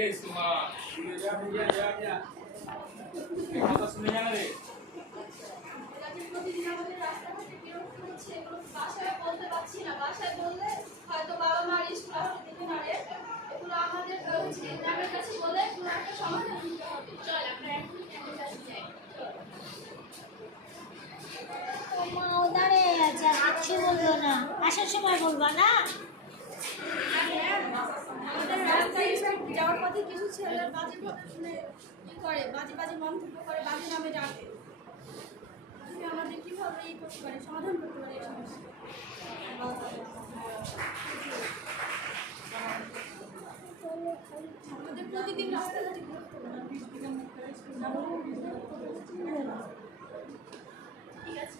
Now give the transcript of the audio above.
এই সুমা এই কথা শুনে জানা রে প্রতিদিন আমাদের রাস্তাঘাটে বিরক্ত হচ্ছে, এগুলো বাসায় বলতে পারছি না। বাসায় বললে হয়তো বাবা মা স্কুল আমাকে দিতে পারে, এগুলো আমাদের গ্রামের কাছে বলে কোনো একটা সমাধান দিতে হবে। চল আমরা এখন একটা কাছে যাই। ও দাঁড়িয়ে আছে, আর কিচ্ছু বললো না। আসার সময় বলবা না? আমাদের রাস্তায় যাওয়ার পথে কিছু ছেলে বাজে কথা শুনে করে, বাজে বাজে মন্তব্য করে, বাজে নামে ডাকে। তুমি আমাদের কিভাবে এই করতে পারি, সমাধান করতে পারি এই সমস্যা? আমাদের প্রতিদিন রাস্তাঘাটে বিরক্ত করে। ঠিক আছে।